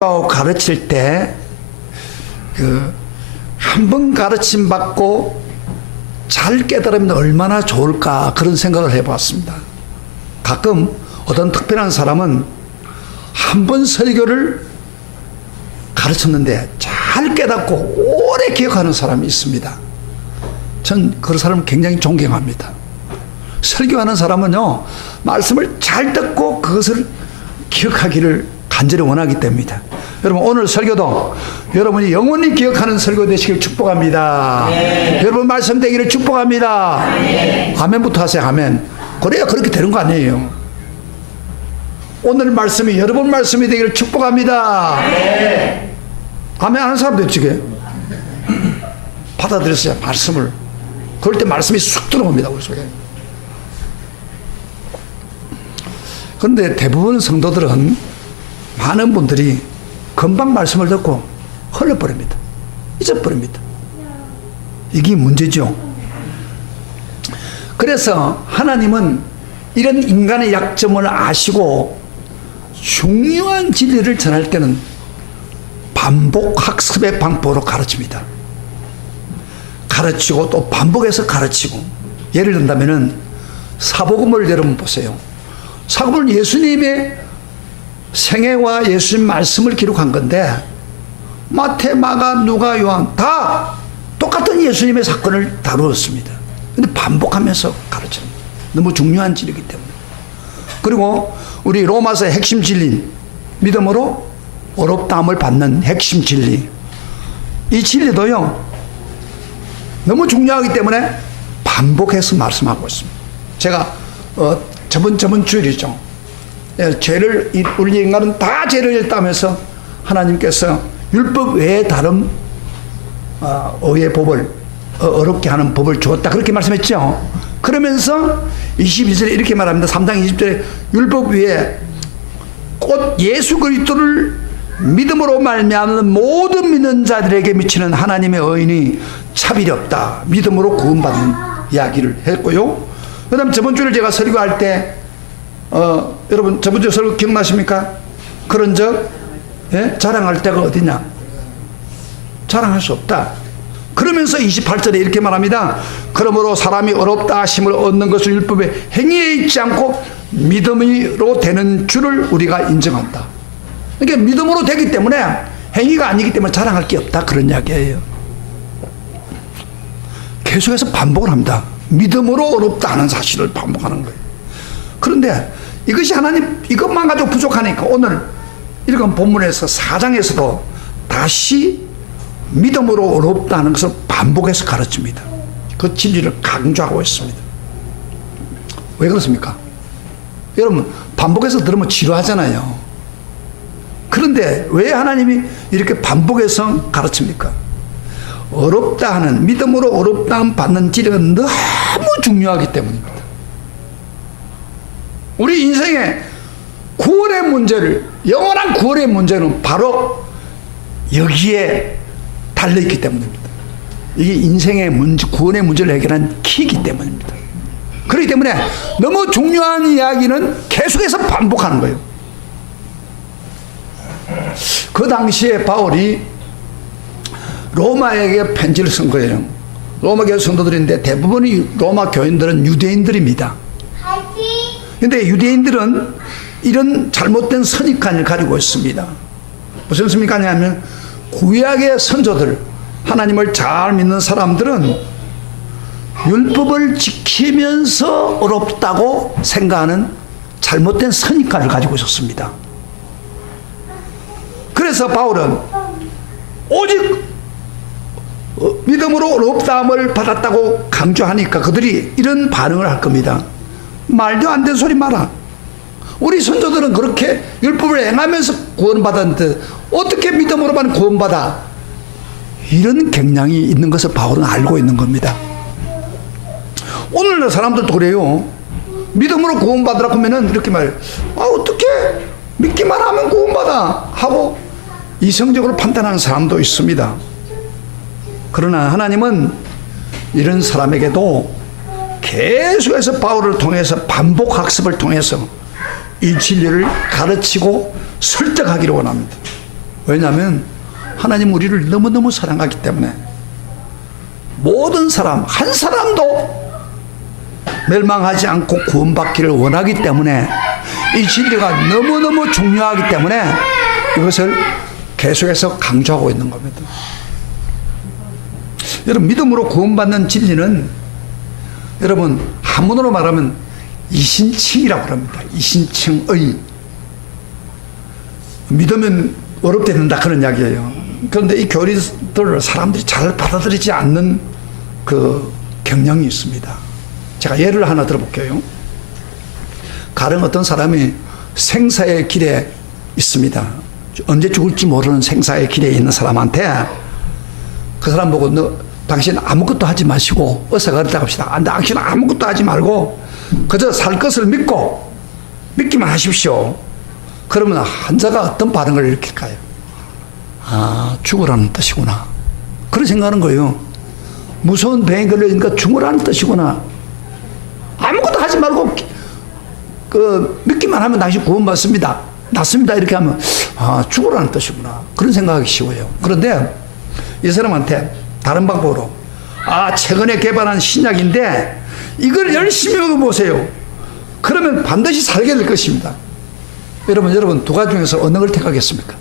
가르칠 때 한 번 가르침 받고 잘 깨달으면 얼마나 좋을까 그런 생각을 해봤습니다. 가끔 어떤 특별한 사람은 한 번 설교를 가르쳤는데 잘 깨닫고 오래 기억하는 사람이 있습니다. 전 그 사람을 굉장히 존경합니다. 설교하는 사람은요, 말씀을 잘 듣고 그것을 기억하기를 간절히 원하기 때문입니다. 여러분, 오늘 설교도 여러분이 영원히 기억하는 설교 되시길 축복합니다. 네. 여러분 말씀 되기를 축복합니다. 네. 아멘부터 하세요. 아멘. 그래야 그렇게 되는 거 아니에요. 오늘 말씀이 여러분 말씀이 되기를 축복합니다. 네. 아멘 하는 사람도 있지. 받아들였어요, 말씀을. 그럴 때 말씀이 쑥 들어옵니다, 우리 속에. 그런데 대부분 성도들은, 많은 분들이 금방 말씀을 듣고 흘려버립니다. 잊어버립니다. 이게 문제죠. 그래서 하나님은 이런 인간의 약점을 아시고 중요한 진리를 전할 때는 반복 학습의 방법으로 가르칩니다. 가르치고 또 반복해서 가르치고. 예를 든다면은 사복음을 여러분 보세요. 사복음은 예수님의 생애와 예수님 말씀을 기록한 건데, 마태, 마가, 누가, 요한 다 똑같은 예수님의 사건을 다루었습니다. 근데 반복하면서 가르칩니다. 너무 중요한 진리이기 때문에. 그리고 우리 로마서의 핵심 진리, 믿음으로 어렵다함을 받는 핵심 진리, 이 진리도요 너무 중요하기 때문에 반복해서 말씀하고 있습니다. 제가 저번 주일이죠, 죄를, 우리 인간은 다 죄를 짓다면서 하나님께서 율법 외에 다른 의의 법을, 어렵게 하는 법을 주었다, 그렇게 말씀했죠. 그러면서 22절에 이렇게 말합니다. 3장 20절에 율법 위에 곧 예수 그리스도를 믿음으로 말미암는 모든 믿는 자들에게 미치는 하나님의 의인이 차별이 없다, 믿음으로 구원받는 이야기를 했고요. 그 다음 저번 주를 제가 설교할 때 여러분 저번 주 설교 기억나십니까? 그런 적, 자랑할 때가 어디냐? 자랑할 수 없다. 그러면서 28절에 이렇게 말합니다. 그러므로 사람이 어렵다 하심을 얻는 것을 율법의 행위에 있지 않고 믿음으로 되는 줄을 우리가 인정한다. 그러니까 믿음으로 되기 때문에, 행위가 아니기 때문에 자랑할 게 없다, 그런 이야기예요. 계속해서 반복을 합니다. 믿음으로 어렵다 하는 사실을 반복하는 거예요. 그런데 이것이 하나님, 이것만 가지고 부족하니까 오늘 읽은 본문에서 4장에서도 다시 믿음으로 어렵다는 것을 반복해서 가르칩니다. 그 진리를 강조하고 있습니다. 왜 그렇습니까? 여러분, 반복해서 들으면 지루하잖아요. 그런데 왜 하나님이 이렇게 반복해서 가르칩니까? 어렵다 하는, 믿음으로 어렵다 받는 진리가 너무 중요하기 때문입니다. 우리 인생의 구원의 문제를, 영원한 구원의 문제는 바로 여기에 달려있기 때문입니다. 이게 인생의 문제, 구원의 문제를 해결한 키이기 때문입니다. 그렇기 때문에 너무 중요한 이야기는 계속해서 반복하는 거예요. 그 당시에 바울이 로마에게 편지를 쓴 거예요. 로마 교회 성도들인데 대부분이 로마 교인들은 유대인들입니다. 근데 유대인들은 이런 잘못된 선입관을 가지고 있습니다. 무슨 선입관이냐면, 구약의 선조들, 하나님을 잘 믿는 사람들은 율법을 지키면서 어렵다고 생각하는 잘못된 선입관을 가지고 있었습니다. 그래서 바울은 오직 믿음으로 어렵다함을 받았다고 강조하니까 그들이 이런 반응을 할 겁니다. 말도 안 되는 소리 마라. 우리 선조들은 그렇게 율법을 행하면서 구원받았는데 어떻게 믿음으로만 구원받아? 이런 경향이 있는 것을 바울은 알고 있는 겁니다. 오늘날 사람들도 그래요. 믿음으로 구원받으라고 하면은 이렇게 말해요. 어떻게 믿기만 하면 구원받아? 하고 이성적으로 판단하는 사람도 있습니다. 그러나 하나님은 이런 사람에게도 계속해서 바울을 통해서 반복 학습을 통해서 이 진리를 가르치고 설득하기를 원합니다. 왜냐하면 하나님 우리를 너무너무 사랑하기 때문에 모든 사람 한 사람도 멸망하지 않고 구원받기를 원하기 때문에 이 진리가 너무너무 중요하기 때문에 이것을 계속해서 강조하고 있는 겁니다. 여러분, 믿음으로 구원받는 진리는 여러분 한문으로 말하면 이신칭이라고 합니다. 이신칭의. 믿으면 어렵게 된다 그런 이야기예요. 그런데 이 교리들을 사람들이 잘 받아들이지 않는 그 경향이 있습니다. 제가 예를 하나 들어볼게요. 가령 어떤 사람이 생사의 길에 있습니다. 언제 죽을지 모르는 생사의 길에 있는 사람한테 그 사람 보고 너 당신 아무것도 하지 마시고 어서 그랬다고 합시다. 당신 아무것도 하지 말고 그저 살 것을 믿고 믿기만 하십시오. 그러면 환자가 어떤 반응을 일으킬까요? 아, 죽으라는 뜻이구나. 그런 생각하는 거예요. 무서운 병에 걸리니까 죽으라는 뜻이구나. 아무것도 하지 말고 믿기만 하면 당신 구원받습니다. 낫습니다. 이렇게 하면 아, 죽으라는 뜻이구나. 그런 생각하기 쉬워요. 그런데 이 사람한테 다른 방법으로 최근에 개발한 신약인데 이걸 열심히 먹어보세요. 그러면 반드시 살게 될 것입니다. 여러분 두 가지 중에서 어느 걸 택하겠습니까?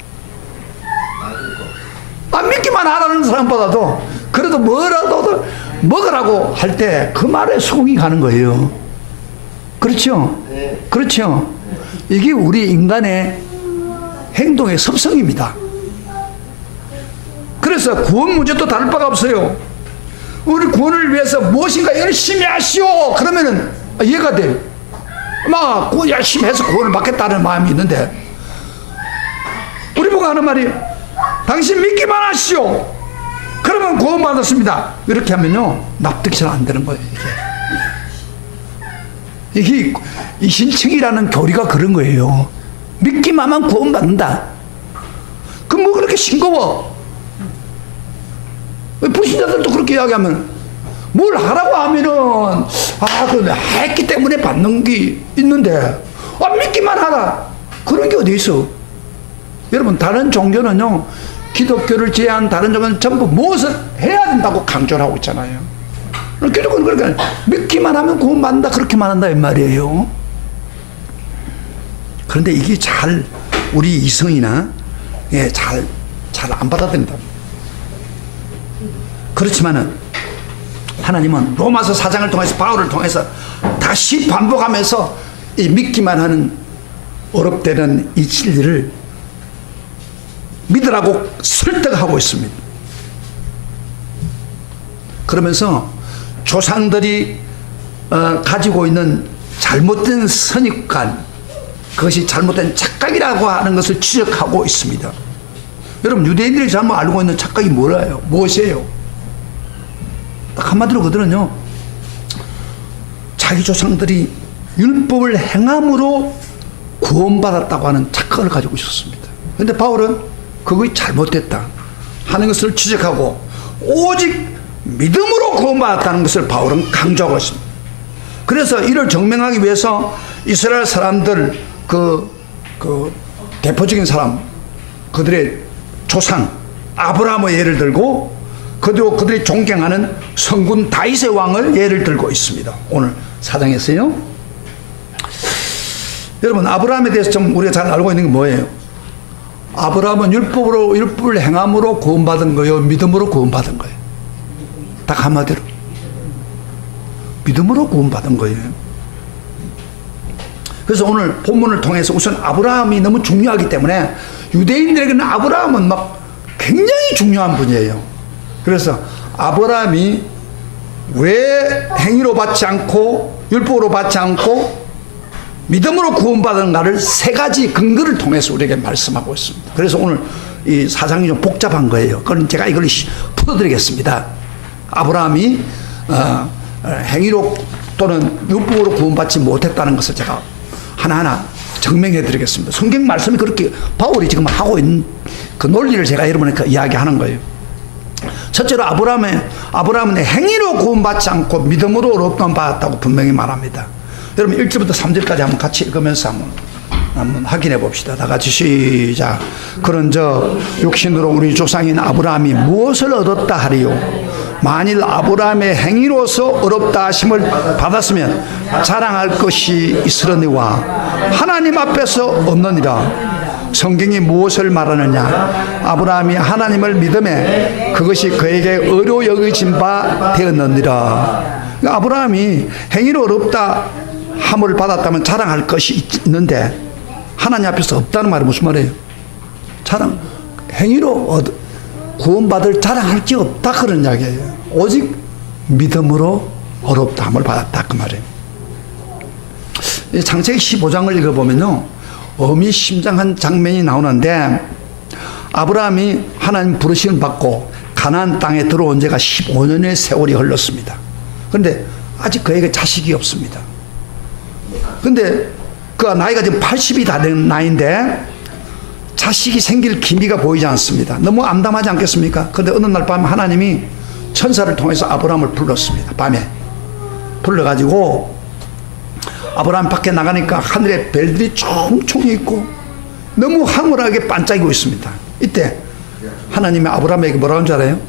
믿기만 하라는 사람보다도 그래도 뭐라도 먹으라고 할 때 그 말에 수긍이 가는 거예요. 그렇죠? 그렇죠? 이게 우리 인간의 행동의 습성입니다. 그래서 구원 문제도 다를 바가 없어요. 우리 구원을 위해서 무엇인가 열심히 하시오. 그러면은 이해가 돼요. 막 열심히 해서 구원을 받겠다는 마음이 있는데 우리 보고 하는 말이 당신 믿기만 하시오. 그러면 구원 받았습니다. 이렇게 하면요 납득이 잘 안 되는 거예요. 이게 이신칭이라는 교리가 그런 거예요. 믿기만 하면 구원 받는다. 그럼 뭐 그렇게 싱거워? 불신자들도 그렇게 이야기하면 뭘 하라고 하면은 그래 했기 때문에 받는 게 있는데 믿기만 하라 그런 게 어디 있어? 여러분 다른 종교는요 기독교를 제외한 다른 종교는 전부 무엇을 해야 된다고 강조를 하고 있잖아요. 기독교는 그러니까 믿기만 하면 구원받는다 그렇게만 한다 이 말이에요. 그런데 이게 잘 우리 이성이나 잘 안 받아들인다. 그렇지만은 하나님은 로마서 4장을 통해서 바울을 통해서 다시 반복하면서 이 믿기만 하는 어렵다는 이 진리를 믿으라고 설득하고 있습니다. 그러면서 조상들이 가지고 있는 잘못된 선입관, 그것이 잘못된 착각이라고 하는 것을 지적하고 있습니다. 여러분 유대인들이 잘못 알고 있는 착각이 뭐예요? 무엇이에요? 딱 한마디로 그들은요 자기 조상들이 율법을 행함으로 구원받았다고 하는 착각을 가지고 있었습니다. 그런데 바울은 그것이 잘못됐다 하는 것을 지적하고 오직 믿음으로 구원받았다는 것을 바울은 강조하고 있습니다. 그래서 이를 증명하기 위해서 이스라엘 사람들 그 대표적인 사람 그들의 조상 아브라함의 예를 들고 그리고 그들이 존경하는 성군 다윗의 왕을 예를 들고 있습니다. 오늘 사장에서요. 여러분 아브라함에 대해서 좀 우리가 잘 알고 있는 게 뭐예요? 아브라함은 율법을 행함으로 구원받은 거예요? 믿음으로 구원받은 거예요? 딱 한마디로 믿음으로 구원받은 거예요. 그래서 오늘 본문을 통해서 우선 아브라함이 너무 중요하기 때문에 유대인들에게는 아브라함은 막 굉장히 중요한 분이에요. 그래서 아브라함이 왜 행위로 받지 않고 율법으로 받지 않고 믿음으로 구원받은가를 세 가지 근거를 통해서 우리에게 말씀하고 있습니다. 그래서 오늘 이 사장이 좀 복잡한 거예요. 그럼 제가 이걸 풀어드리겠습니다. 아브라함이 행위로 또는 율법으로 구원받지 못했다는 것을 제가 하나하나 증명해 드리겠습니다. 성경 말씀이 그렇게 바울이 지금 하고 있는 그 논리를 제가 여러분에게 이야기하는 거예요. 첫째로 아브라함은 행위로 구원받지 않고 믿음으로 얻어받았다고 분명히 말합니다. 여러분 1절부터 3절까지 한번 같이 읽으면서 한번 한번 확인해 봅시다. 다 같이 시작. 그런 육신으로 우리 조상인 아브라함이 무엇을 얻었다 하리요? 만일 아브라함의 행위로서 어렵다 하심을 받았으면 자랑할 것이 있으려니와 하나님 앞에서 없느니라. 성경이 무엇을 말하느냐? 아브라함이 하나님을 믿음에 그것이 그에게 의로 여겨진 바 되었느니라. 그러니까 아브라함이 행위로 어렵다 함을 받았다면 자랑할 것이 있는데 하나님 앞에서 없다는 말이 무슨 말이에요? 행위로 구원받을 자랑할 게 없다 그런 이야기예요. 오직 믿음으로 어렵다 함을 받았다 그 말이에요. 창세기 15장을 읽어보면요, 의미심장한 장면이 나오는데, 아브라함이 하나님 부르심을 받고 가나안 땅에 들어온 지가 15년의 세월이 흘렀습니다. 그런데 아직 그에게 자식이 없습니다. 근데 그가 나이가 지금 80이 다 된 나이인데 자식이 생길 기미가 보이지 않습니다. 너무 암담하지 않겠습니까? 그런데 어느 날 밤에 하나님이 천사를 통해서 아브라함을 불렀습니다. 밤에 불러가지고 아브라함 밖에 나가니까 하늘에 별들이 총총 있고 너무 황홀하게 반짝이고 있습니다. 이때 하나님이 아브라함에게 뭐라고 한 줄 알아요?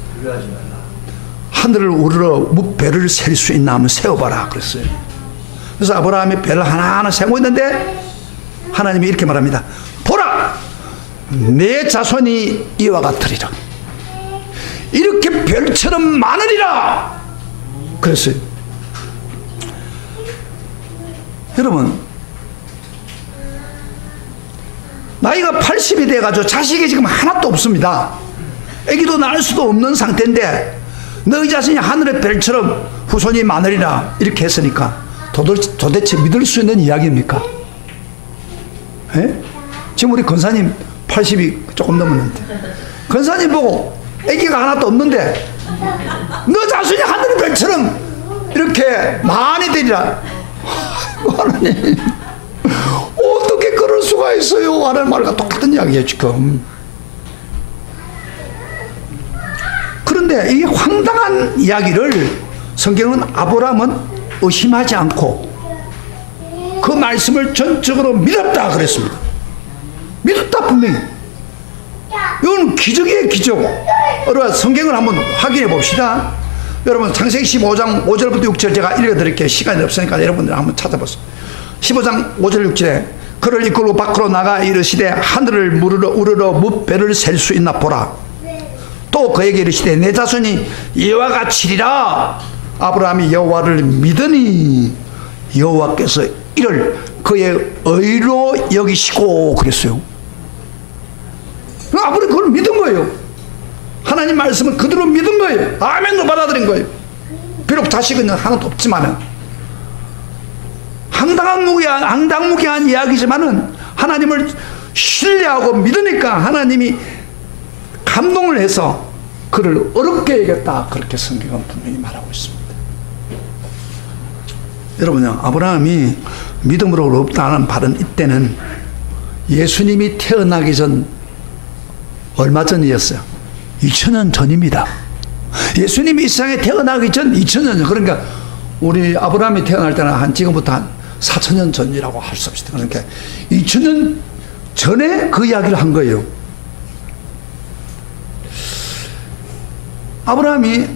하늘을 우러러 무별을 셀 수 있나 하면 세워봐라 그랬어요. 그래서 아브라함이 별을 하나하나 세고 있는데 하나님이 이렇게 말합니다. 보라! 내 자손이 이와 같으리라. 이렇게 별처럼 많으리라 그랬어요. 여러분, 나이가 80이 돼가지고 자식이 지금 하나도 없습니다. 아기도 낳을 수도 없는 상태인데 너희 자신이 하늘의 별처럼 후손이 많으리라 이렇게 했으니까 도대체 믿을 수 있는 이야기입니까? 에? 지금 우리 권사님 80이 조금 넘었는데 권사님 보고 아기가 하나도 없는데 너 자신이 하늘의 별처럼 이렇게 많이 되리라. 하나님 어떻게 그럴 수가 있어요? 하는 말과 똑같은 이야기예요 지금. 그런데 이 황당한 이야기를 성경은 아브라함은 의심하지 않고 그 말씀을 전적으로 믿었다 그랬습니다. 믿었다 분명히. 이건 기적이에요 기적. 여러분 성경을 한번 확인해 봅시다. 여러분 창세기 15장 5절부터 6절 제가 읽어드릴게요. 시간이 없으니까 여러분들 한번 찾아보세요. 15장 5절 6절에 그를 이끌고 밖으로 나가 이르시되 하늘을 우러러 무별을 셀 수 있나 보라. 또 그에게 이르시되 내 자손이 이와 같이리라. 아브라함이 여호와를 믿으니 여호와께서 이를 그의 의로 여기시고 그랬어요. 아브라함이 그걸 믿은 거예요. 하나님 말씀을 그대로 믿은 거예요. 아멘으로 받아들인 거예요. 비록 자식은 하나도 없지만은 황당무계한 이야기지만은 하나님을 신뢰하고 믿으니까 하나님이 감동을 해서 그를 어렵게 여겼다 그렇게 성경은 분명히 말하고 있습니다. 여러분요, 아브라함이 믿음으로 어렵다 하는 발은 이때는 예수님이 태어나기 전 얼마 전이었어요? 2000년 전입니다. 예수님이 이 세상에 태어나기 전 2000년 전. 그러니까 우리 아브라함이 태어날 때는 한 지금부터 한 4000년 전이라고 할 수 없습니다. 그러니까 2000년 전에 그 이야기를 한 거예요. 아브라함이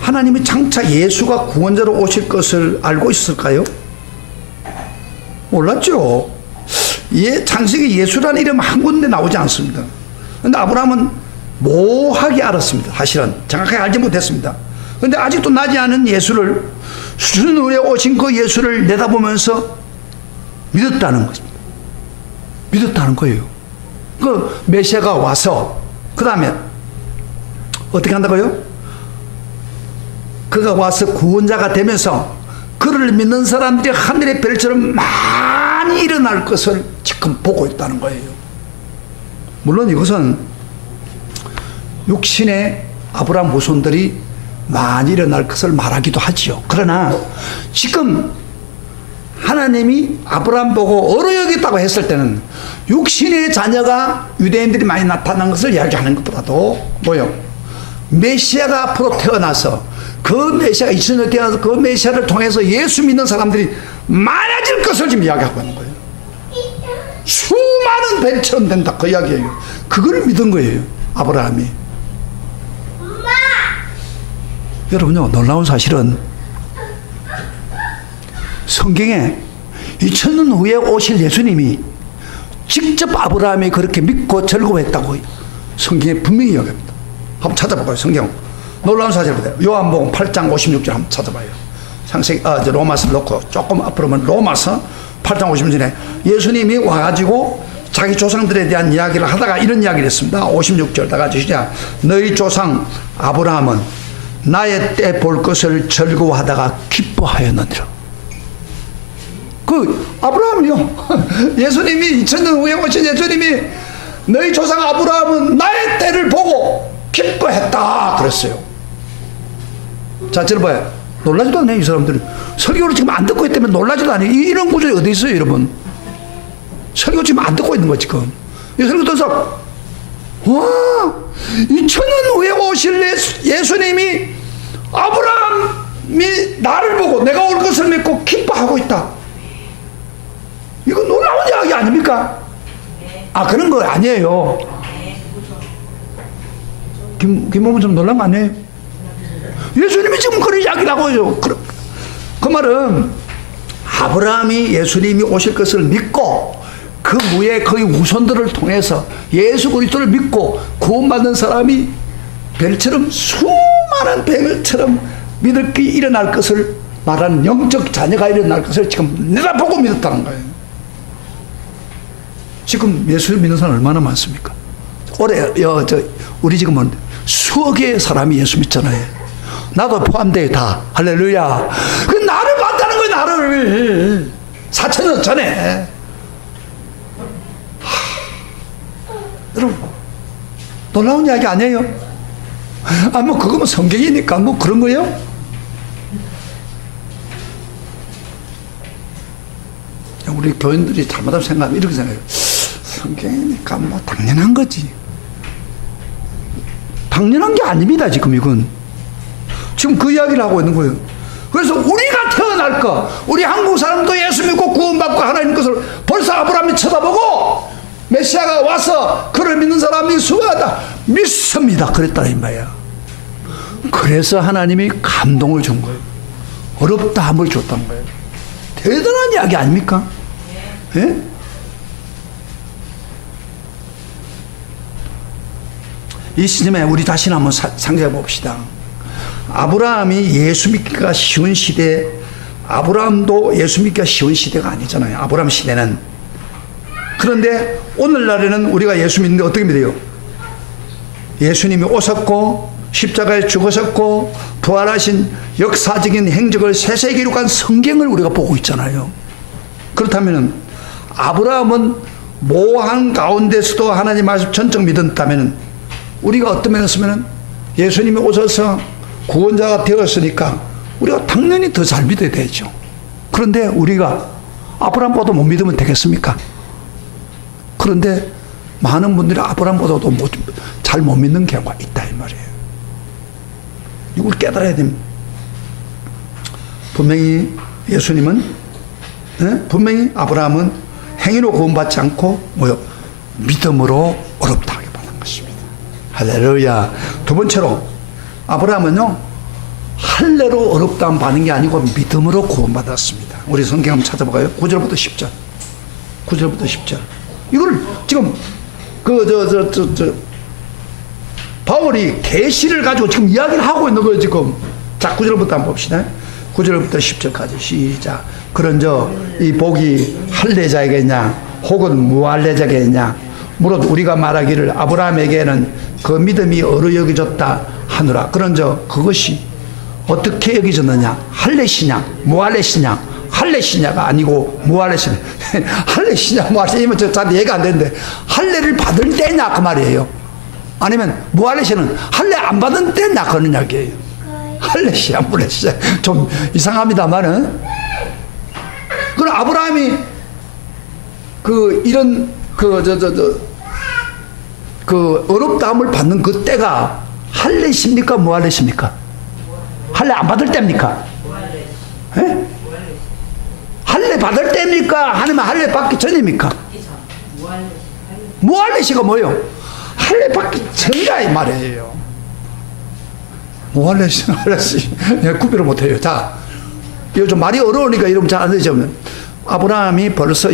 하나님이 장차 예수가 구원자로 오실 것을 알고 있었을까요? 몰랐죠. 창세기 예수라는 이름 한 군데 나오지 않습니다. 그런데 아브라함은 모호하게 알았습니다. 사실은 정확하게 알지 못했습니다. 그런데 아직도 나지 않은 예수를, 수천 후에 오신 그 예수를 내다보면서 믿었다는 것입니다. 믿었다는 거예요. 그 메시아가 와서 그 다음에 어떻게 한다고요? 그가 와서 구원자가 되면서 그를 믿는 사람들이 하늘의 별처럼 많이 일어날 것을 지금 보고 있다는 거예요. 물론 이것은 육신의 아브라함 후손들이 많이 일어날 것을 말하기도 하지요. 그러나 지금 하나님이 아브라함 보고 어려 여겼다고 했을 때는 육신의 자녀가 유대인들이 많이 나타난 것을 이야기하는 것보다도 뭐요? 메시아가 앞으로 태어나서 그 메시아가 2000년 태어나서 그 메시아를 통해서 예수 믿는 사람들이 많아질 것을 지금 이야기하고 있는 거예요. 수많은 배처럼 된다 그 이야기예요. 그걸 믿은 거예요, 아브라함이. 여러분요, 놀라운 사실은 성경에 2000년 후에 오실 예수님이 직접 아브라함이 그렇게 믿고 즐거워했다고 성경에 분명히 이야기합니다. 한번 찾아볼까요? 성경 놀라운 사실입니다. 요한복음 8장 56절 한번 찾아봐요. 로마서 놓고 조금 앞으로 보면 로마서 8장 56절에 예수님이 와가지고 자기 조상들에 대한 이야기를 하다가 이런 이야기를 했습니다. 56절 다 같이 시작. 너희 조상 아브라함은 나의 때 볼 것을 즐거워하다가 기뻐하였느니라. 그 아브라함이요. 예수님이 2000년 후에 오신 예수님이 너희 조상 아브라함은 나의 때를 보고 기뻐했다 그랬어요. 자, 들어봐요. 놀라지도 않아요, 이 사람들은. 설교를 지금 안 듣고 있기 때문에 놀라지도 않아요. 이런 구절이 어디 있어요, 여러분? 설교 지금 안 듣고 있는 거 지금. 이 설교 듣어서 와, 2000년 후에 오실 예수님이 아브라함이 나를 보고 내가 올 것을 믿고 기뻐하고 있다. 이거 놀라운 이야기 아닙니까? 아, 그런 거 아니에요. 김모분 좀 놀란 거 아니에요? 예수님이 지금 그런 이야기를 하고 있어요. 그 말은 아브라함이 예수님이 오실 것을 믿고 그 후에 그의 후손들을 통해서 예수 그리스도를 믿고 구원받는 사람이 벨처럼 수많은 뱀처럼 믿을 게 일어날 것을 말하는 영적 자녀가 일어날 것을 지금 내다보고 믿었다는 거예요. 지금 예수를 믿는 사람 얼마나 많습니까? 올해 우리 지금은 수억 개의 사람이 예수 믿잖아요. 나도 포함돼요, 다. 할렐루야. 그 나를 봤다는 거예요, 나를. 4,000년 전에. 여러분, 놀라운 이야기 아니에요? 아, 뭐, 그거 뭐 성경이니까 뭐 그런 거예요? 우리 교인들이 잘못하면 생각하면 이렇게 생각해요. 성경이니까 뭐 당연한 거지. 당연한 게 아닙니다, 지금 이건. 지금 그 이야기를 하고 있는 거예요. 그래서 우리가 태어날 거, 우리 한국 사람도 예수 믿고 구원받고 하나님 것을 벌써 아브라함이 쳐다보고 메시아가 와서 그를 믿는 사람이 수고하다 믿습니다. 그랬다 이 말이야. 그래서 하나님이 감동을 준 거예요. 어렵다함을 줬다는 거예요. 대단한 이야기 아닙니까? 예? 이 시점에 우리 다시 한번 상상해 봅시다. 아브라함이 예수 믿기가 쉬운 시대, 아브라함도 예수 믿기가 쉬운 시대가 아니잖아요. 아브라함 시대는. 그런데 오늘날에는 우리가 예수 믿는데 어떻게 믿어요? 예수님이 오셨고 십자가에 죽으셨고 부활하신 역사적인 행적을 세세히 기록한 성경을 우리가 보고 있잖아요. 그렇다면 아브라함은 모한 가운데서도 하나님 말씀 전적 믿었다면 우리가 어떤 면에서는 예수님이 오셔서 구원자가 되었으니까 우리가 당연히 더 잘 믿어야 되죠. 그런데 우리가 아브라함보다 못 믿으면 되겠습니까? 그런데 많은 분들이 아브라함보다도 잘 못 믿는 경우가 있다 이 말이에요. 이걸 깨달아야 됩니다. 분명히 예수님은 분명히 아브라함은 행위로 구원받지 않고 믿음으로 어렵다 하게 받은 것입니다. 할렐루야. 두 번째로 아브라함은요 할례로 어렵다면 받는 게 아니고 믿음으로 구원받았습니다. 우리 성경 한번 찾아볼까요? 9절부터 10절. 9절부터 10절. 이걸 지금 바울이 계시를 가지고 지금 이야기를 하고 있는 거예요 지금. 자, 9절부터 한번 봅시다. 9절부터 10절까지 시작. 그런저 이 복이 할례자에게냐 혹은 무할례자에게냐 무릇 우리가 말하기를 아브라함에게는 그 믿음이 어루 여겨졌다 하노라. 그런저 그것이 어떻게 여겨졌느냐? 할례시냐 무할례시냐? 할례시냐가 아니고 무할례시냐. 할례시냐 무할례시냐 잘 이해가 안 되는데 할례를 받을 때냐 그 말이에요. 아니면 무할례시는 할례 안 받은 때냐 그런 이야기예요. 할례시냐 무할례시냐 좀 이상합니다만은 그럼 아브라함이 이런 어렵다함을 받는 그 때가 할례십니까 무할례십니까? 할례 안 받을 때입니까? 예? 할례 할례 받을 때입니까? 아니면 할례 받기 전입니까? 무할례시가 뭐예요? 할례 받기 전이라 이 말이에요. 무할례시, 할례시 구별을 못해요. 자, 요즘 말이 어려우니까 이러면 잘 안 되죠. 아브라함이 벌써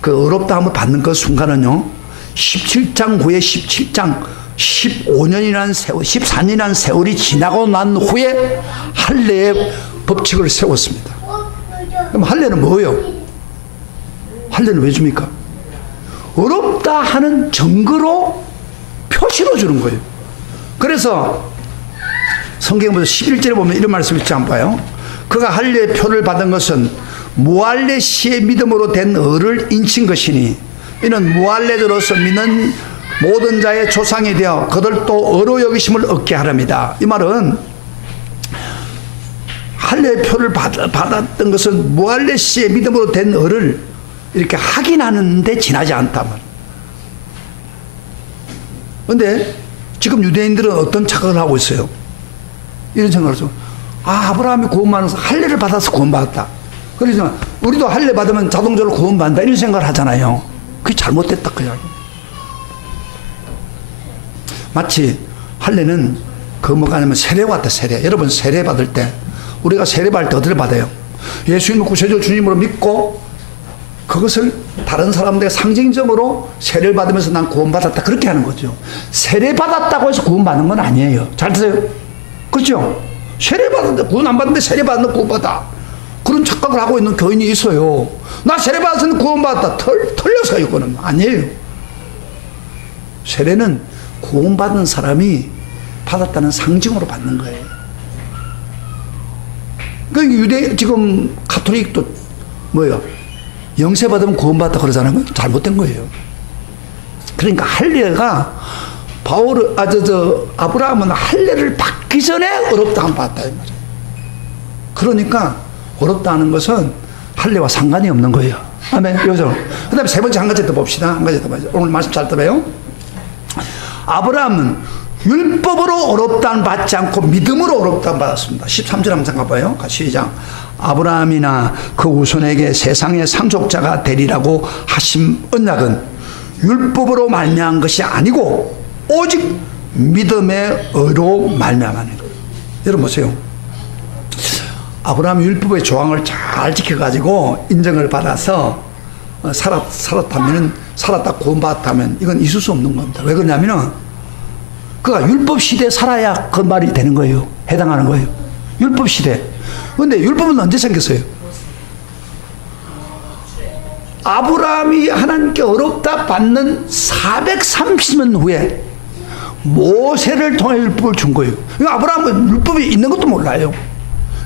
그 어렵다함을 받는 그 순간은요, 17장 후에 17장 15년이라는 세월, 14년이라는 세월이 지나고 난 후에 할례의 법칙을 세웠습니다. 그럼 할례는 뭐예요? 할례는 왜 줍니까? 어렵다 하는 증거로 표시로 주는 거예요. 그래서 성경보다 11절에 보면 이런 말씀이 있지 않아요? 그가 할례의 표를 받은 것은 무할례 시의 믿음으로 된 의를 인친 것이니 이는 무할례자로서 믿는 모든 자의 조상이 되어 그들도 의로 여기심을 얻게 하랍니다. 이 말은 할례의 표를 받았던 것은 무할례 시의 믿음으로 된 의를 이렇게 확인하는데 지나지 않다면. 그런데 지금 유대인들은 어떤 착각을 하고 있어요? 이런 생각을 해서 아브라함이 구원받아서 할례를 받아서 구원받았다. 그러지만 우리도 할례 받으면 자동적으로 구원받는다 이런 생각을 하잖아요. 그게 잘못됐다 그냥. 마치 할례는 그 뭐가 아니면 세례와 같다. 세례. 여러분 세례 받을 때 우리가 세례 받을 때 어디를 받아요? 예수님을 구세주 주님으로 믿고 그것을 다른 사람들에게 상징적으로 세례를 받으면서 난 구원받았다 그렇게 하는 거죠. 세례 받았다고 해서 구원받는 건 아니에요. 잘 드세요. 그렇죠? 세례 받았는데 구원 안 받는데 세례 받는데 구원받아. 그런 착각을 하고 있는 교인이 있어요. 나 세례 받았으니 구원받았다. 틀려서요. 이거는 아니에요. 세례는 구원받은 사람이 받았다는 상징으로 받는 거예요. 그 지금 가톨릭도 뭐예요? 영세 받으면 구원받다 그러잖아요. 잘못된 거예요. 그러니까 할례가 아브라함은 할례를 받기 전에 어렵다 안 받았다 이 말이에요. 그러니까 어렵다 하는 것은 할례와 상관이 없는 거예요. 아멘. 여기서 그다음에 세 번째 한 가지 더 봅시다. 한 가지 더 봐요. 오늘 말씀 잘 들어요. 아브라함은 율법으로 어렵다는 받지 않고 믿음으로 어렵다는 받았습니다. 13절 한번 잠깐 봐요. 시작. 아브라함이나 그 후손에게 세상의 상속자가 되리라고 하신 언약은 율법으로 말미암은 것이 아니고 오직 믿음의 의로 말미암은 거예요. 여러분 보세요. 아브라함이 율법의 조항을 잘 지켜가지고 인정을 받아서 살았다 구원받았다면 이건 있을 수 없는 겁니다. 왜 그러냐면은 그가 율법 시대에 살아야 그 말이 되는 거예요. 해당하는 거예요. 율법 시대. 그런데 율법은 언제 생겼어요? 아브라함이 하나님께 어렵다 받는 430년 후에 모세를 통해 율법을 준 거예요. 아브라함은 율법이 있는 것도 몰라요.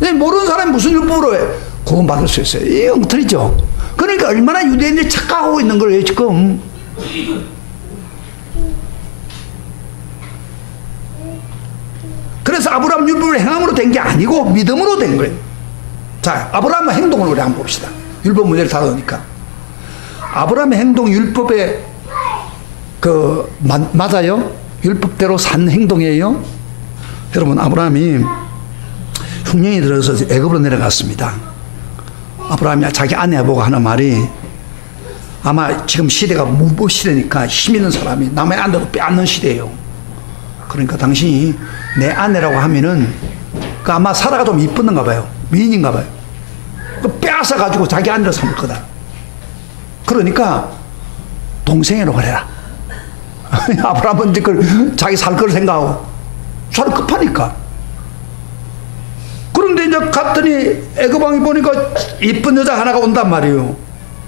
모르는 사람이 무슨 율법으로 구원받을 수 있어요? 이게 엉터리죠. 그러니까 얼마나 유대인들이 착각하고 있는 거예요 지금. 그래서 아브라함 율법을 행함으로 된 게 아니고 믿음으로 된 거예요. 자, 아브라함의 행동을 우리 한번 봅시다. 율법 문제를 다루니까. 아브라함의 행동 율법에 맞아요? 율법대로 산 행동이에요? 여러분, 아브라함이 흉년이 들어서 애굽으로 내려갔습니다. 아브라함이 자기 아내보고 하는 말이 아마 지금 시대가 무법 시대니까 힘 있는 사람이 남의 아내를 빼앗는 시대예요. 그러니까 당신이 내 아내라고 하면은 그 아마 사라가 좀 이쁘는가 봐요. 미인인가 봐요. 그 빼앗아 가지고 자기 아내로 삼을 거다. 그러니까 동생이라고 그래라. 아브라함은 이제 자기 살 걸 생각하고 살 급하니까. 그런데 이제 갔더니 애굽왕이 보니까 이쁜 여자 하나가 온단 말이에요.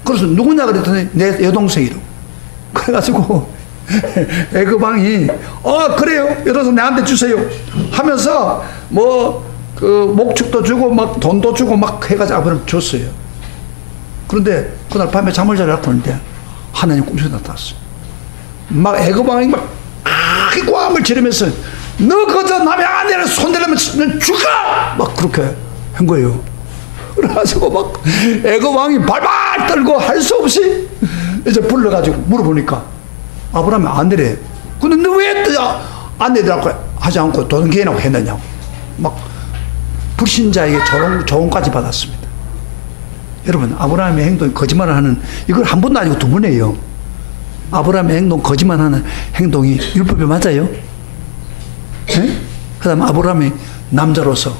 그래서 누구냐 그랬더니 내 여동생이로. 그래가지고 애굽왕이 그래요. 이래서 내한테 주세요 하면서 목축도 주고 막 돈도 주고 막 해가지고 아브라함 줬어요. 그런데 그날 밤에 잠을 잘 자고 있는데 하나님 꿈속에 나타났어요. 막 애굽왕이 막 고함을 지르면서 너 그저 남의 아내를 손대려면 죽어! 막 그렇게 한 거예요. 그래가지고 막 애굽왕이 발발 떨고 할 수 없이 이제 불러가지고 물어보니까 아브라함이 아내래. 근데 너 왜 아내들하고 하지 않고 돈개인하고 했느냐고. 막 불신자에게 조롱까지 받았습니다. 여러분, 아브라함의 행동이 거짓말을 하는, 이걸 한 번도 아니고 두 번이에요. 아브라함의 행동, 거짓말하는 행동이 율법에 맞아요? 예? 그 다음 아브라함이 남자로서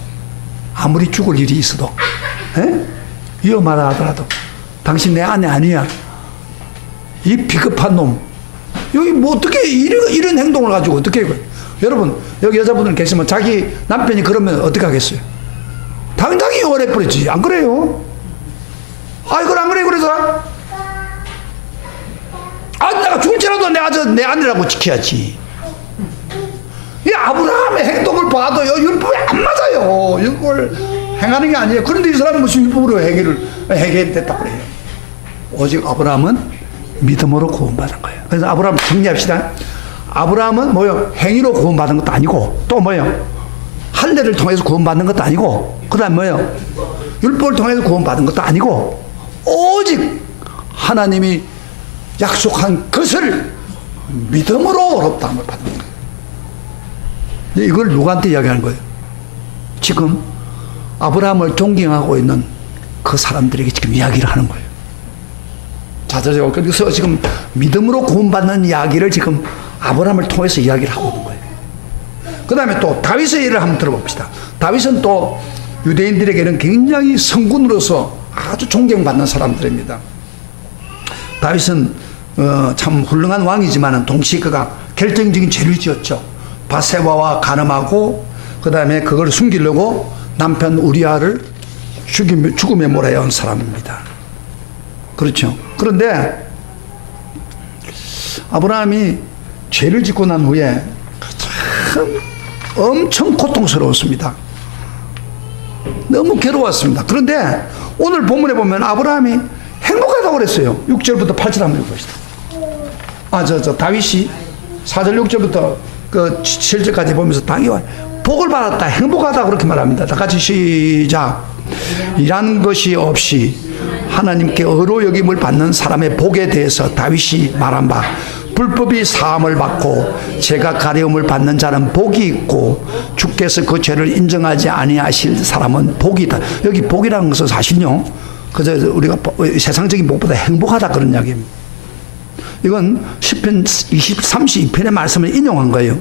아무리 죽을 일이 있어도, 예? 위험하다 하더라도 당신 내 아내 아니야. 이 비겁한 놈. 여기 뭐 어떻게 이런 행동을 가지고 어떻게 해요? 여러분, 여기 여자분들 계시면 자기 남편이 그러면 어떻게 하겠어요? 당장히 요원해버리지. 안 그래요? 아, 이걸 안 그래, 그래서? 아, 내가 죽을지라도 내 아내라고 지켜야지. 이 아브라함의 행동을 봐도 율법에 안 맞아요. 이걸 행하는 게 아니에요. 그런데 이 사람은 무슨 율법으로 해결됐다고 그래요. 오직 아브라함은 믿음으로 구원받은 거예요. 그래서 아브라함 정리합시다. 아브라함은 뭐요? 행위로 구원받은 것도 아니고, 또 뭐요? 할례를 통해서 구원받는 것도 아니고, 그 다음 뭐요? 율법을 통해서 구원받은 것도 아니고, 오직 하나님이 약속한 것을 믿음으로 어렵다함을 받은 거예요. 이걸 누구한테 이야기하는 거예요? 지금 아브라함을 존경하고 있는 그 사람들에게 지금 이야기를 하는 거예요. 자, 그래서 지금 믿음으로 구원받는 이야기를 지금 아브라함을 통해서 이야기를 하고 있는 거예요. 그 다음에 또 다윗의 예를 한번 들어봅시다. 다윗은 또 유대인들에게는 굉장히 성군으로서 아주 존경받는 사람들입니다. 다윗은 참 훌륭한 왕이지만 동시에 그가 결정적인 죄를 지었죠. 바세바와 간음하고, 그 다음에 그걸 숨기려고 남편 우리아를 죽음에 몰아야 한 사람입니다. 그렇죠. 그런데 아브라함이 죄를 짓고 난 후에 참 엄청 고통스러웠습니다. 너무 괴로웠습니다. 그런데 오늘 본문에 보면 아브라함이 행복하다고 그랬어요. 6절부터 8절 한번 읽어봅시다. 다윗이 4절 6절부터 그 7절까지 보면서 당연히 복을 받았다, 행복하다 그렇게 말합니다. 다 같이 시작. 일한 것이 없이 하나님께 의로 여김을 받는 사람의 복에 대해서 다윗이 말한 바, 불법이 사함을 받고 죄가 가려움을 받는 자는 복이 있고 주께서 그 죄를 인정하지 아니하실 사람은 복이다. 여기 복이라는 것은 사실요, 그저 우리가 세상적인 복보다 행복하다 그런 이야기입니다. 이건 시편 32편의 말씀을 인용한 거예요.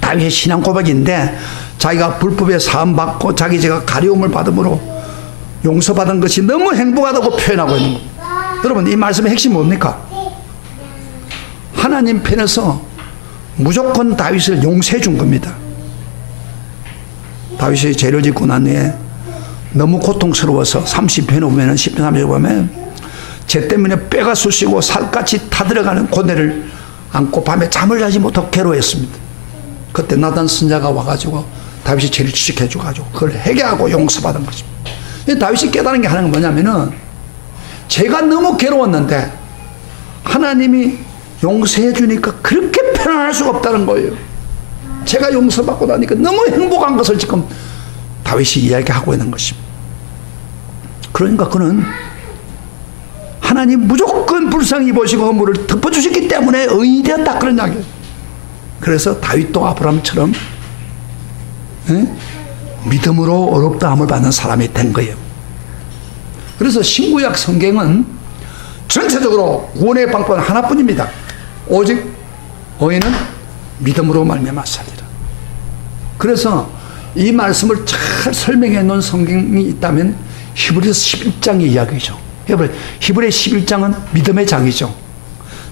다윗의 신앙 고백인데, 자기가 불법에 사함 받고 자기 죄가 가려움을 받음으로 용서받은 것이 너무 행복하다고 표현하고 있는 겁니다. 여러분, 이 말씀의 핵심이 뭡니까? 하나님 편에서 무조건 다윗을 용서해 준 겁니다. 다윗이 죄를 짓고 난 후에 너무 고통스러워서 30편에 보면, 10편 30편에 보면 죄 때문에 뼈가 쑤시고 살갗이 타들어가는 고뇌를 안고 밤에 잠을 자지 못하고 괴로워했습니다. 그때 나단 선자가 와가지고 다윗이 죄를 지적해줘가지고 그걸 회개하고 용서받은 것입니다. 다윗이 깨달은 게 하는 건 뭐냐면은, 제가 너무 괴로웠는데 하나님이 용서해 주니까 그렇게 편안할 수가 없다는 거예요. 제가 용서받고 나니까 너무 행복한 것을 지금 다윗이 이야기하고 있는 것입니다. 그러니까 그는 하나님 무조건 불쌍히 보시고 허물을 덮어주셨기 때문에 의인이 되었다, 그런 이야기예요. 그래서 다윗도 아브라함처럼 믿음으로 어렵다함을 받는 사람이 된 거예요. 그래서 신구약 성경은 전체적으로 구원의 방법은 하나뿐입니다. 오직 의인은 믿음으로 말미암아 살리라. 그래서 이 말씀을 잘 설명해 놓은 성경이 있다면 히브리서 11장의 이야기죠. 히브리 11장은 믿음의 장이죠.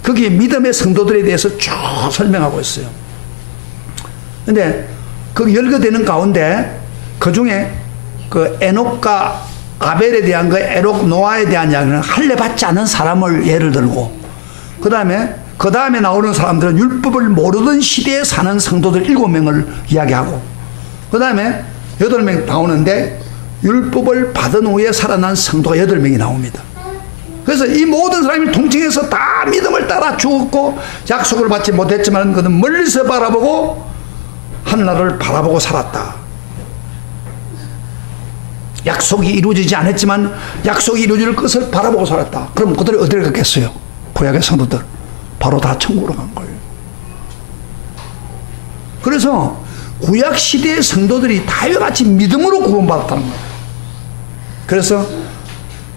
거기에 믿음의 성도들에 대해서 쭉 설명하고 있어요. 근데 그 열거되는 가운데 그 중에 그 에녹과 아벨에 대한 그 에녹 노아에 대한 이야기는 할례 받지 않은 사람을 예를 들고, 그 다음에 나오는 사람들은 율법을 모르던 시대에 사는 성도들 7명을 이야기하고, 그 다음에 8명 나오는데 율법을 받은 후에 살아난 성도가 8명이 나옵니다. 그래서 이 모든 사람이 통칭해서 다 믿음을 따라 죽었고 약속을 받지 못했지만 그는 멀리서 바라보고 하늘나라를 바라보고 살았다. 약속이 이루어지지 않았지만 약속이 이루어질 것을 바라보고 살았다. 그럼 그들이 어디를 갔겠어요? 구약의 성도들 바로 다 천국으로 간 거예요. 그래서 구약 시대의 성도들이 다 이와 같이 믿음으로 구원받았다는 거예요. 그래서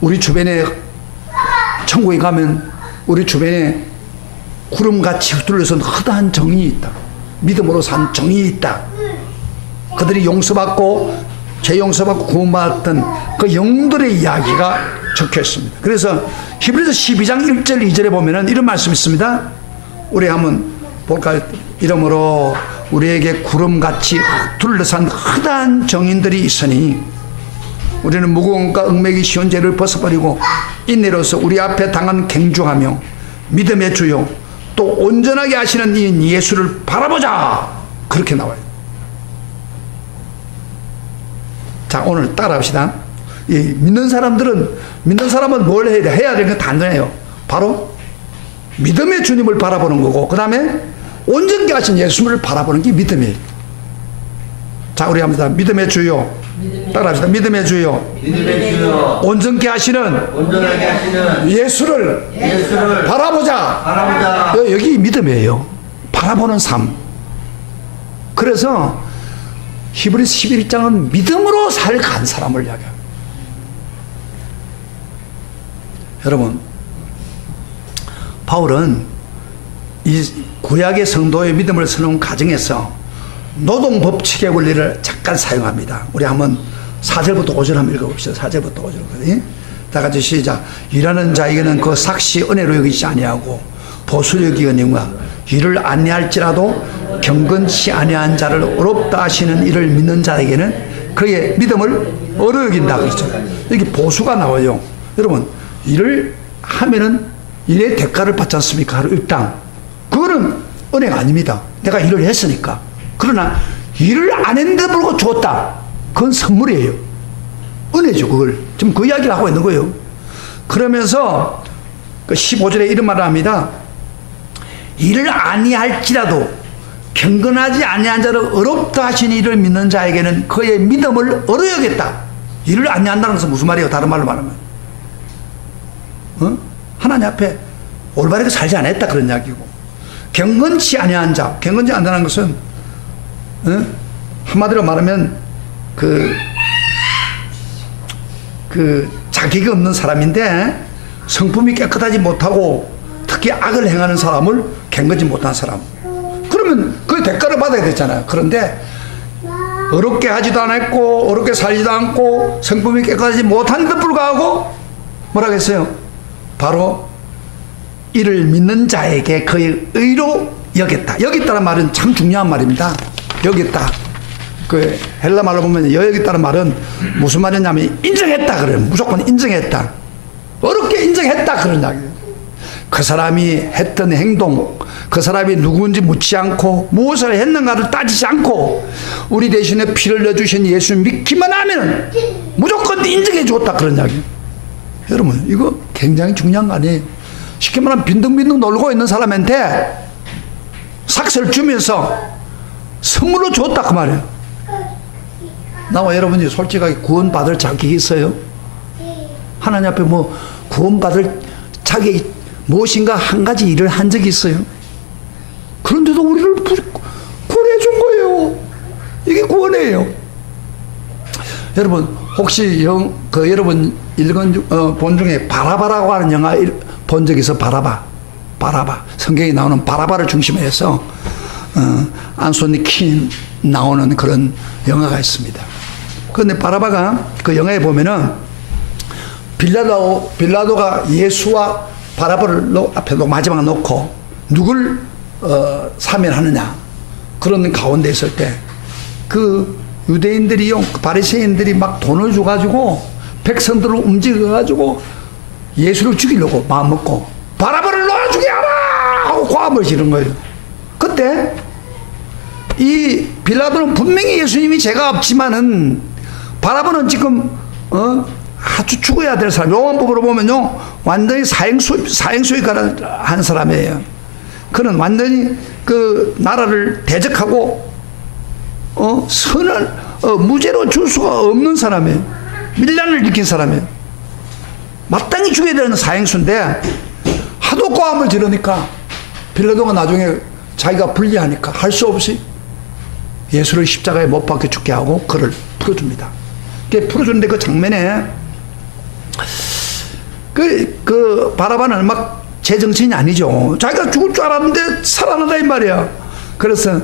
우리 주변에 천국에 가면 우리 주변에 구름같이 흩둘려선 허다한 정인이 있다. 믿음으로 산 정인이 있다. 그들이 용서받고 죄 용서받고 구원받았던 그 영들의 이야기가 적혀 있습니다. 그래서 히브리서 12장 1절 2절에 보면은 이런 말씀이 있습니다. 우리 한번 볼까요? 이러므로 우리에게 구름같이 둘러싼 허다한 정인들이 있으니 우리는 무거움과 얽매기 쉬운 죄를 벗어버리고 인내로서 우리 앞에 당한 갱중하며 믿음의 주요 또 온전하게 하시는 이 예수를 바라보자. 그렇게 나와요. 자, 오늘 따라합시다. 이 믿는 사람은 뭘 해야 돼? 해야 되는 건 단단해요. 바로 믿음의 주님을 바라보는 거고, 그 다음에 온전케 하신 예수를 바라보는 게 믿음이에요. 자, 우리 합니다. 믿음의 주요. 따라합시다. 믿음의 주요. 온전케 하시는 예수를 바라보자. 여기 믿음이에요. 바라보는 삶. 그래서 히브리서 11장은 믿음으로 살아간 사람을 이야기해요. 여러분, 바울은 이 구약의 성도의 믿음을 서는 과정에서 노동 법칙의 원리를 잠깐 사용합니다. 우리 한번 4절부터 5절 한번 읽어봅시다. 4절부터 5절. 다 같이 시작. 일하는 자에게는 그 삭시 은혜로 여기지 아니하고 보수 여기거니와 일을 아니할지라도 경건치 아니한 자를 어렵다 하시는 이를 믿는 자에게는 그의 믿음을 어려 여긴다 그랬죠. 여기 보수가 나와요. 여러분, 일을 하면은 일의 대가를 받지 않습니까? 일당. 그거는 은혜가 아닙니다. 내가 일을 했으니까. 그러나 일을 안 했는데 불구하고 줬다. 그건 선물이에요. 은혜죠. 그걸 지금 그 이야기를 하고 있는 거예요. 그러면서 그 15절에 이런 말을 합니다. 일을 아니할지라도 경건하지 아니한 자를 어렵다 하신 이를 믿는 자에게는 그의 믿음을 어려야겠다. 일을 아니한다는 것은 무슨 말이에요? 다른 말로 말하면 하나님 앞에 올바르게 살지 않았다 그런 이야기고, 경건치 아니한 자, 경건치 않다는 것은 한마디로 말하면 자격이 없는 사람인데 성품이 깨끗하지 못하고 특히 악을 행하는 사람을 경건치 못한 사람. 그러면 그 대가를 받아야 되잖아요. 그런데 어렵게 하지도 않았고 어렵게 살지도 않고 성품이 깨끗하지 못한데도 불구하고 뭐라고 했어요? 바로 이를 믿는 자에게 그의 의로 여겼다. 여겼다는 말은 참 중요한 말입니다. 여겼다. 그 헬라 말로 보면 여겼다는 말은 무슨 말이냐면 인정했다 그래요. 무조건 인정했다. 어렵게 인정했다 그런 이야기예요. 그 사람이 했던 행동, 그 사람이 누구인지 묻지 않고 무엇을 했는가를 따지지 않고 우리 대신에 피를 내주신 예수 믿기만 하면 무조건 인정해 줬다 그런 이야기예요. 여러분, 이거 굉장히 중요한 거 아니에요? 쉽게 말하면 빈둥빈둥 놀고 있는 사람한테 삭스를 주면서 선물로 줬다 그 말이에요. 나와 여러분이 솔직하게 구원받을 자격이 있어요? 하나님 앞에 뭐 구원받을 자격이 무엇인가 한 가지 일을 한 적이 있어요? 그런데도 우리를 구원해 준 거예요. 이게 구원이에요. 여러분, 혹시 여러분 읽은 본 중에 바라바라고 하는 영화 본 적 있어? 바라바. 성경에 나오는 바라바를 중심으로 해서 안소니 킨 나오는 그런 영화가 있습니다. 그런데 바라바가 그 영화에 보면은 빌라도가 예수와 바라바를 앞에 마지막에 놓고 누굴 사면하느냐 그런 가운데 있을 때 그 유대인들이요, 바리새인들이 막 돈을 줘가지고 백성들을 움직여가지고 예수를 죽이려고 마음 먹고 바라바를 놓아주게 하라 하고 고함을 지른 거예요. 그때 이 빌라도는 분명히 예수님이 죄가 없지만은 바라바는 지금 아주 죽어야 될 사람. 요한복음으로 보면요 완전히 사형수에 한 사람이에요. 그는 완전히 그 나라를 대적하고 선을 무죄로 줄 수가 없는 사람이에요. 밀란을 일으킨 사람이에요. 마땅히 죽여야 되는 사형수인데 하도 고함을 지르니까 빌라도가 나중에 자기가 불리하니까 할 수 없이 예수를 십자가에 못 박혀 죽게 하고 그를 풀어줍니다. 풀어주는데 그 장면에 그 바라바는 막 제정신이 아니죠. 자기가 죽을 줄 알았는데 살아난다 이 말이야. 그래서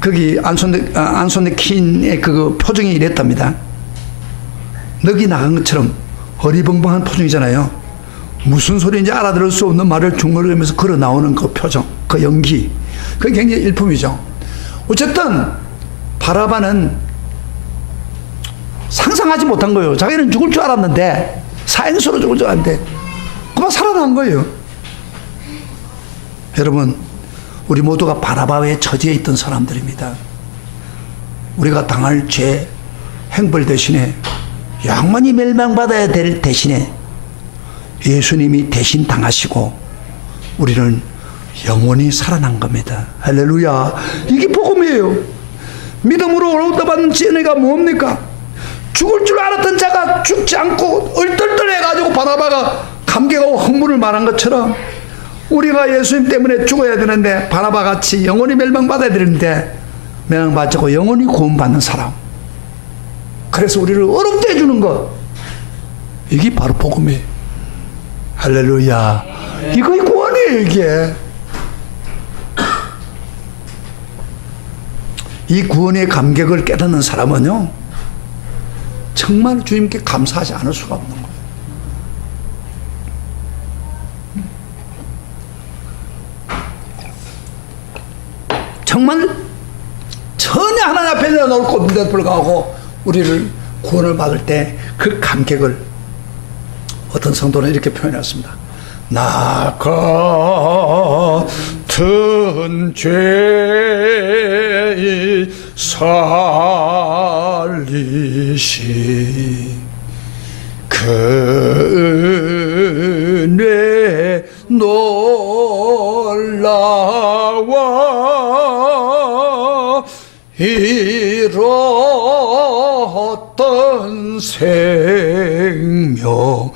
거기 안소네 킨의 그 표정이 이랬답니다. 넋이 나간 것처럼 어리벙벙한 표정이잖아요. 무슨 소리인지 알아들을 수 없는 말을 중얼거리면서 걸어 나오는 그 표정, 그 연기, 그게 굉장히 일품이죠. 어쨌든 바라바는 상상하지 못한 거예요. 자기는 죽을 줄 알았는데, 사형수로 죽을 줄 알았는데 그만 살아난 거예요. 여러분, 우리 모두가 바라바의 처지에 있던 사람들입니다. 우리가 당할 죄, 행벌 대신에 영원히 멸망받아야 될 대신에 예수님이 대신 당하시고 우리는 영원히 살아난 겁니다. 할렐루야. 이게 복음이에요. 믿음으로 얻어 받는 지혜가 뭡니까? 죽을 줄 알았던 자가 죽지 않고 얼떨떨해가지고 바나바가 감격하고 흥분을 말한 것처럼 우리가 예수님 때문에 죽어야 되는데 바나바같이 영원히 멸망받아야 되는데 멸망받고 영원히 구원받는 사람, 그래서 우리를 어렵게 해주는 것, 이게 바로 복음이에요. 할렐루야. 이거 구원이에요. 이게 이 구원의 감격을 깨닫는 사람은요 정말 주님께 감사하지 않을 수가 없는 거예요. 정말 전혀 하나님 앞에 내놓을 것 없는데도 불구하고 우리를 구원을 받을 때 그 감격을 어떤 성도는 이렇게 표현했습니다. 나 같은 죄인 살리시 그 은혜 놀라워 잃었던 생명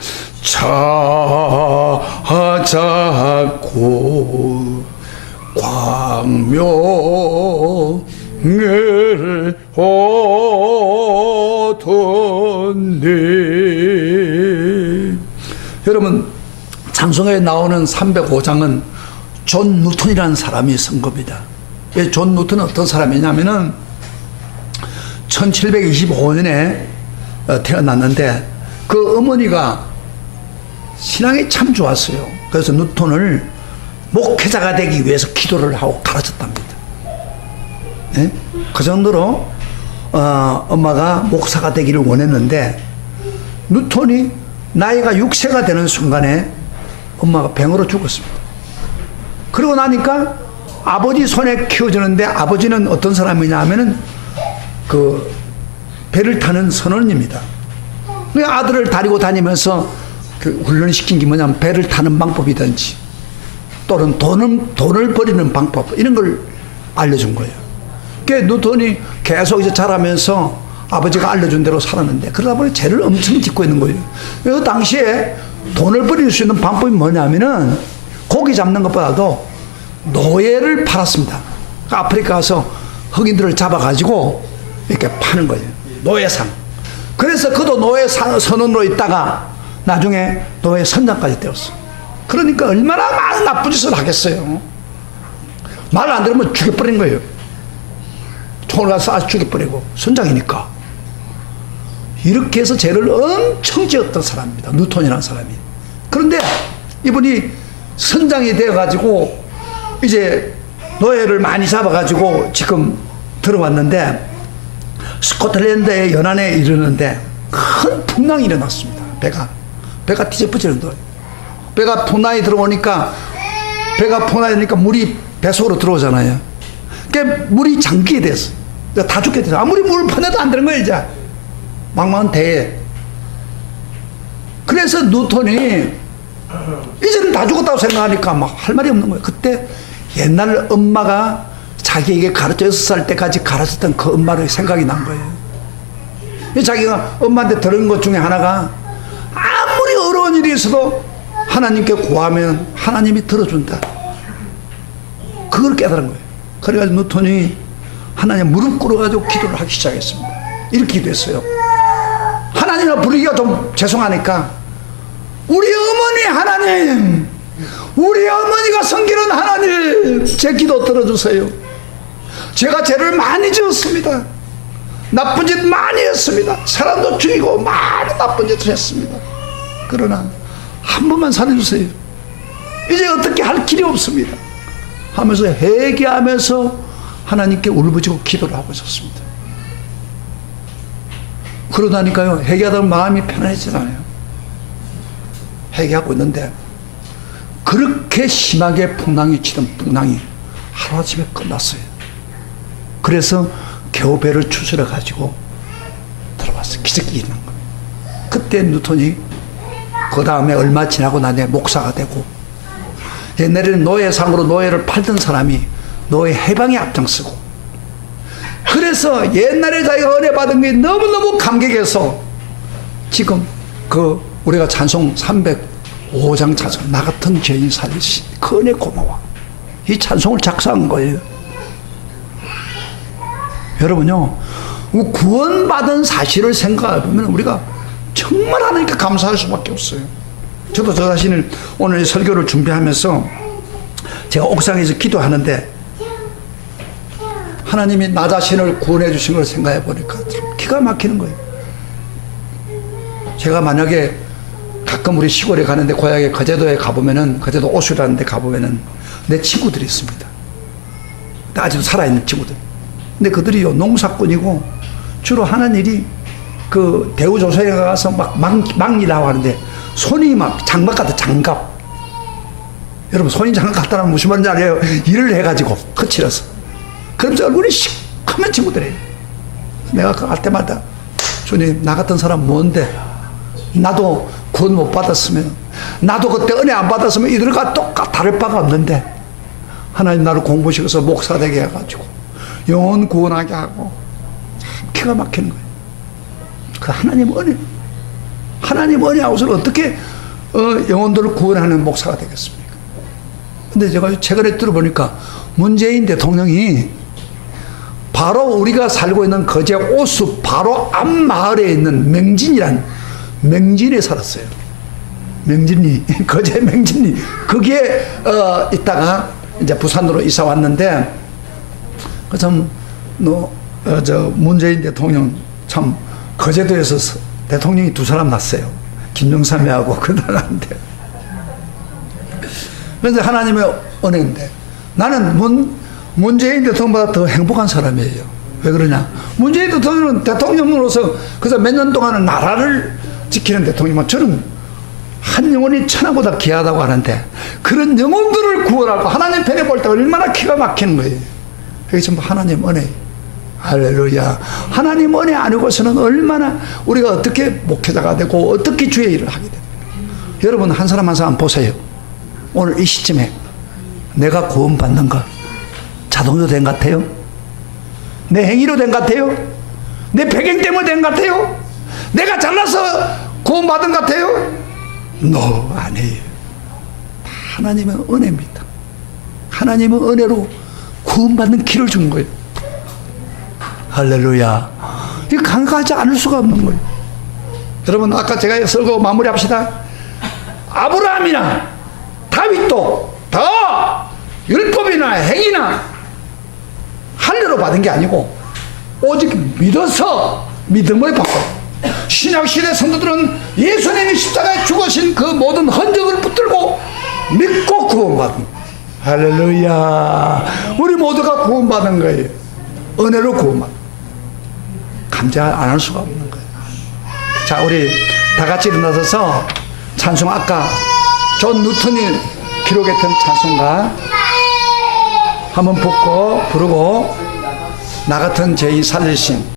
찾았고 광명을 얻었네. 여러분, 찬송가에 나오는 305장은 존 누턴이라는 사람이 쓴 겁니다. 존 누턴은 어떤 사람이냐면은 1725년에 태어났는데 그 어머니가 신앙이 참 좋았어요. 그래서 누턴을 목회자가 되기 위해서 기도를 하고 가르쳤답니다. 네? 그 정도로 엄마가 목사가 되기를 원했는데 누턴이 나이가 6세가 되는 순간에 엄마가 병으로 죽었습니다. 그러고 나니까 아버지 손에 키워주는데, 아버지는 어떤 사람이냐 하면은 그 배를 타는 선원입니다. 아들을 데리고 다니면서 그 훈련시킨 게 뭐냐면 배를 타는 방법이든지 또는 돈을 버리는 방법, 이런 걸 알려준 거예요. 그러니까 누턴이 계속 이제 자라면서 아버지가 알려준 대로 살았는데 그러다 보니 죄를 엄청 짓고 있는 거예요. 그 당시에 돈을 버릴 수 있는 방법이 뭐냐면은 고기 잡는 것보다도 노예를 팔았습니다. 아프리카 가서 흑인들을 잡아가지고 이렇게 파는 거예요. 노예상. 그래서 그도 노예 선원으로 있다가 나중에 노예 선장까지 되었어. 그러니까 얼마나 많은 나쁜 짓을 하겠어요. 말 안 들으면 죽여버린 거예요. 총을 가서 쏴서 죽여버리고, 선장이니까. 이렇게 해서 죄를 엄청 지었던 사람입니다. 누턴이라는 사람이. 그런데 이분이 선장이 되어가지고 이제 노예를 많이 잡아가지고 지금 들어왔는데 스코틀랜드의 연안에 이르는데 큰 풍랑이 일어났습니다. 배가 뒤집어지는 거예요. 배가 풍랑이 들어오니까, 배가 풍랑이 되니까 물이 배 속으로 들어오잖아요. 그러니까 물이 잠기게 됐어. 다 죽게 됐어. 아무리 물을 퍼내도 안 되는 거예요, 이제. 망망한 대에. 그래서 누턴이 이제는 다 죽었다고 생각하니까 막 할 말이 없는 거예요. 그때 옛날 엄마가 자기에게 가르쳐 6살 때까지 가르쳤던 그 엄마의 생각이 난 거예요. 자기가 엄마한테 들은 것 중에 하나가 아무리 어려운 일이 있어도 하나님께 구하면 하나님이 들어준다. 그걸 깨달은 거예요. 그래가지고 누턴이 하나님 무릎 꿇어가지고 기도를 하기 시작했습니다. 이렇게 기도했어요. 하나님을 부르기가 좀 죄송하니까 우리 어머니 하나님, 우리 어머니가 섬기는 하나님, 제 기도 들어주세요. 제가 죄를 많이 지었습니다. 나쁜 짓 많이 했습니다. 사람도 죽이고 많이 나쁜 짓을 했습니다. 그러나 한 번만 살려주세요. 이제 어떻게 할 길이 없습니다 하면서 회개하면서 하나님께 울부짖고 기도를 하고 있었습니다. 그러다니까요, 회개하다 보면 마음이 편안해지잖아요. 회개하고 있는데 그렇게 심하게 풍랑이 치던 풍랑이 하루아침에 끝났어요. 그래서 겨우 배를 추스려 가지고 들어왔어요. 기적이 있는 거예요. 그때 뉴턴이 그 다음에 얼마 지나고 나중에 목사가 되고, 옛날에는 노예상으로 노예를 팔던 사람이 노예 해방에 앞장서고, 그래서 옛날에 자기가 은혜 받은 게 너무너무 감격해서 지금 그 우리가 찬송 305장 찬송, 나 같은 죄인 살리신 그 은혜 고마워, 이 찬송을 작사한 거예요. 여러분요, 구원받은 사실을 생각해보면 우리가 정말 하나님께 감사할 수밖에 없어요. 저도 저 자신을 오늘 설교를 준비하면서 제가 옥상에서 기도하는데 하나님이 나 자신을 구원해 주신 걸 생각해 보니까 참 기가 막히는 거예요. 제가 만약에 가끔 우리 시골에 가는데, 고향에 거제도에 가보면은, 거제도 오수라는 데 가보면은 내 친구들이 있습니다. 아직도 살아있는 친구들. 근데 그들이요, 농사꾼이고 주로 하는 일이 그 대우조선에 가서 막 일하고 하는데, 손이 막 장갑 같아, 장갑. 여러분, 손이 장갑 갖다 놓으면 무슨 말인지 알아요? 일을 해가지고 거칠어서. 그러면서 얼굴이 시커먼 친구들이에요. 내가 그 할 때마다, 주님, 나 같은 사람 뭔데? 나도 구원 못 받았으면, 나도 그때 은혜 안 받았으면 이들과 다를 바가 없는데, 하나님 나를 공부시켜서 목사 되게 해가지고 영혼 구원하게 하고, 참 기가 막히는 거예요. 그 하나님 은혜, 하나님 은혜 하고서는 어떻게 영혼들을 구원하는 목사가 되겠습니까? 근데 제가 최근에 들어보니까 문재인 대통령이 바로 우리가 살고 있는 거제 오수 바로 앞 마을에 있는 맹진이란, 맹진에 살았어요. 맹진리, 거제 맹진리. 거기에 있다가 이제 부산으로 이사 왔는데, 그 참 문재인 대통령 참 거제도에서 대통령이 두 사람 났어요. 김영삼이하고 그 나라인데. 그래서 하나님의 은혜인데, 나는 문재인 대통령보다 더 행복한 사람이에요. 왜 그러냐? 문재인 대통령은 대통령으로서 그래서 몇 년 동안은 나라를 지키는 대통령이면, 저는 한 영혼이 천하보다 귀하다고 하는데 그런 영혼들을 구원하고 하나님 편에 볼 때 얼마나 기가 막히는 거예요. 그게 전부 하나님 은혜. 할렐루야. 하나님 은혜 아니고서는 얼마나 우리가 어떻게 목회자가 되고 어떻게 주의 일을 하게 됩니까? 여러분, 한 사람 한 사람 보세요. 오늘 이 시점에 내가 구원받는 거 자동으로 된 것 같아요? 내 행위로 된 것 같아요? 내 배경 때문에 된 것 같아요? 내가 잘나서 구원받은 것 같아요? No, 아니에요. 하나님의 은혜입니다. 하나님의 은혜로 구원받는 길을 준 거예요. 할렐루야. 이거 간과하지 않을 수가 없는 거예요. 여러분, 아까 제가 설교 마무리합시다. 아브라함이나 다윗도 더 율법이나 행위나 할례로 받은 게 아니고 오직 믿어서 믿음을 받고, 신약시대 성도들은 예수님이 십자가에 죽으신 그 모든 흔적을 붙들고 믿고 구원받은, 할렐루야. 우리 모두가 구원받은 거예요. 은혜로 구원받은. 감사 안 할 수가 없는 거예요. 자, 우리 다 같이 일어나서서 찬송, 아까 존 뉴턴이 기록했던 찬송가 한번 부르고, 나 같은 죄인 살리신